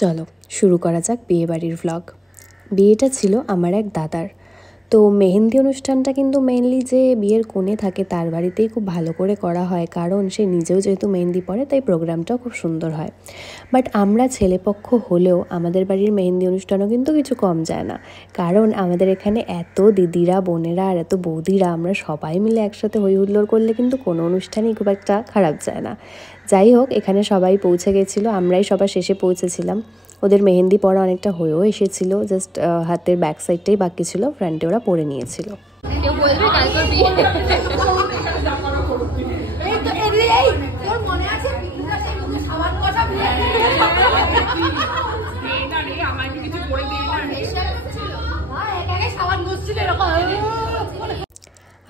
চলো শুরু করা যাক বিয়েবাড়ির ভ্লগ। বিয়েটা ছিল আমার এক দাদার। তো মেহেন্দি অনুষ্ঠানটা কিন্তু মেনলি যে বিয়ের কোণে থাকে তার বাড়িতেই খুব ভালো করে করা হয়, কারণ সে নিজেও যেহেতু মেহেন্দি পরে তাই প্রোগ্রামটাও খুব সুন্দর হয়। বাট আমরা ছেলেপক্ষ হলেও আমাদের বাড়ির মেহেন্দি অনুষ্ঠানও কিন্তু কিছু কম যায় না, কারণ আমাদের এখানে এত দিদিরা, বোনেরা আর এত বৌদিরা, আমরা সবাই মিলে একসাথে হই হুল্লোড় করলে কিন্তু কোনো অনুষ্ঠানই খুব একটা খারাপ যায় না। যাই হোক, এখানে সবাই পৌঁছে গেছিলো, আমরাই সবার শেষে পৌঁছেছিলাম। ওদের মেহেন্দি পরা অনেকটা হয়েও এসেছিলো, জাস্ট হাতের ব্যাক সাইডটাই বাকি ছিল, ফ্রন্টে ওরা পরে নিয়েছিল।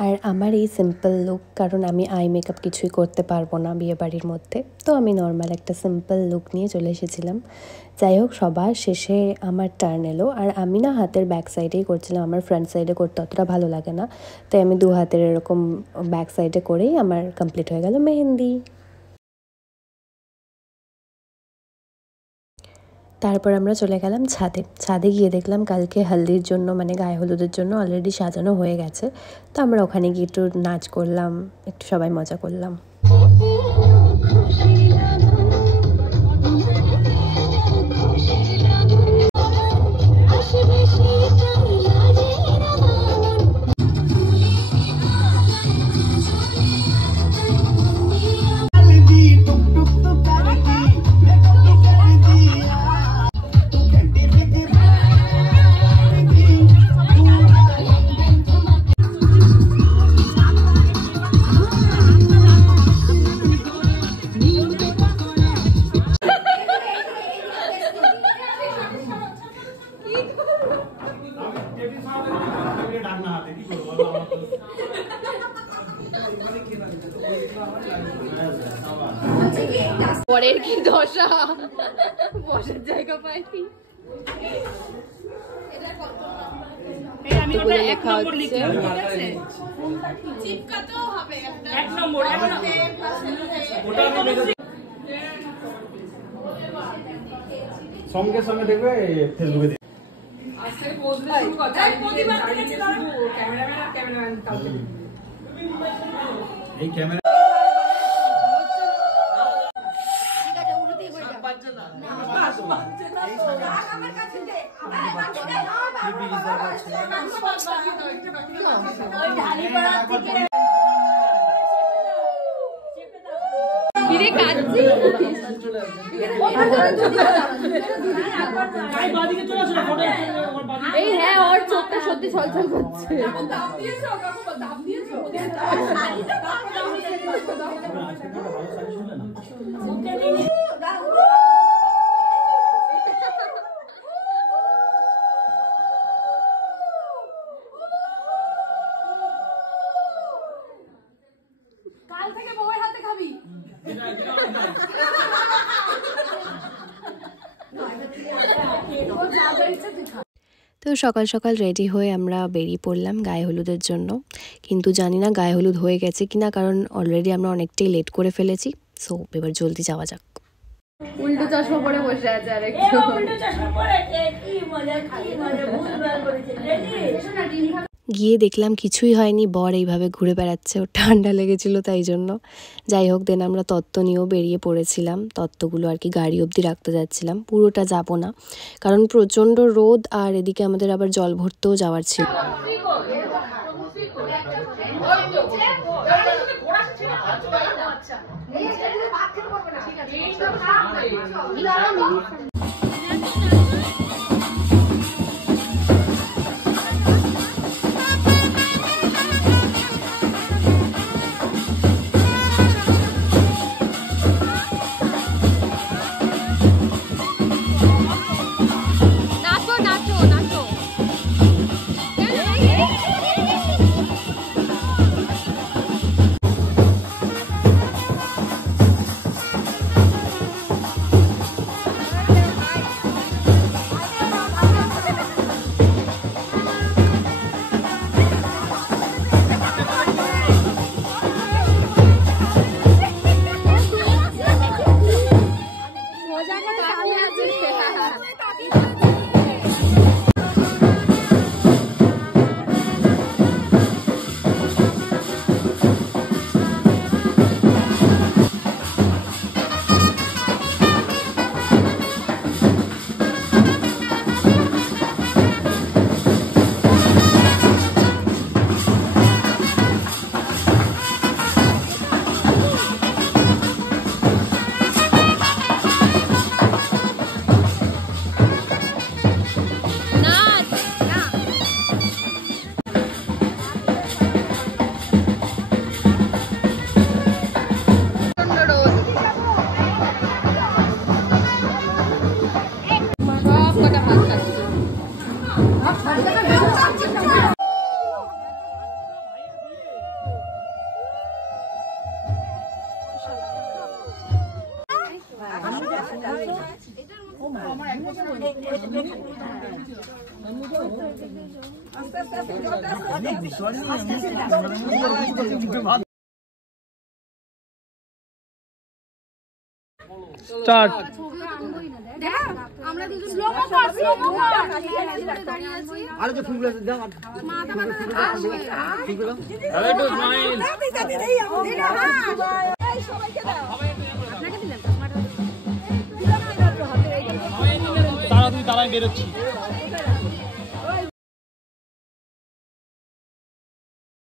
আর আমার এই সিম্পল লুক, কারণ আমি আই মেকআপ কিছুই করতে পারবো না বিয়েবাড়ির মধ্যে, তো আমি নর্মাল একটা সিম্পল লুক নিয়ে চলে এসেছিলাম। যাই হোক, সবার শেষে আমার টার্ন এলো, আর আমি না হাতের ব্যাক সাইডেই করছিলাম, আমার ফ্রন্ট সাইডে করতে অতটা ভালো লাগে না, তাই আমি দু হাতের এরকম ব্যাক সাইডে করেই আমার কমপ্লিট হয়ে গেল মেহেন্দি। তারপর আমরা চলে গেলাম ছাদে গিয়ে দেখলাম কালকে হলদির জন্য, মানে গায়ে হলুদের জন্য অলরেডি সাজানো হয়ে গেছে। তো আমরা ওখানে গিয়ে একটু নাচ করলাম, একটু সবাই মজা করলাম। পরের কি দশা, বসার জায়গা পাইনি। লেখা হচ্ছে সঙ্গে সঙ্গে দেখবে ফেসবুকে এই ক্যামেরা এই হ্যাঁ, ওর চোখটা সত্যি ছলছল করছে। কাল থেকে বউয়ের হাতে খাবি। তো সকাল সকাল রেডি হয়ে আমরা বেরিয়ে পড়লাম গায়ে হলুদের জন্য, কিন্তু জানি না গায়ে হলুদ হয়ে গেছে কিনা, কারণ অলরেডি আমরা অনেকটাই লেট করে ফেলেছি। সো এবার জলদি যাওয়া যাক। উল্টো চশমা পরে বসে আছে আর একটু। গিয়ে দেখলাম কিছুই হয়নি, বর এইভাবে ঘুরে বেড়াচ্ছে, ওর ঠান্ডা লেগেছিল তাই জন্য। যাই হোক, দেন আমরা তত্ত্ব নিয়েও বেরিয়ে পড়েছিলাম, তত্ত্বগুলো আর কি গাড়ি অবধি রাখতে যাচ্ছিলাম, পুরোটা যাব না কারণ প্রচণ্ড রোদ, আর এদিকে আমাদের আবার জল ভরতেও যাওয়ার ছিল। স্টার্ট। আমরা দুজন স্লো মো কর দাঁড়িয়ে আছি। আর যে ফুলগুলো দাও মাথা মাথা ফুলগুলো আরে একটু স্মাইল। তারা বেরোচ্ছি।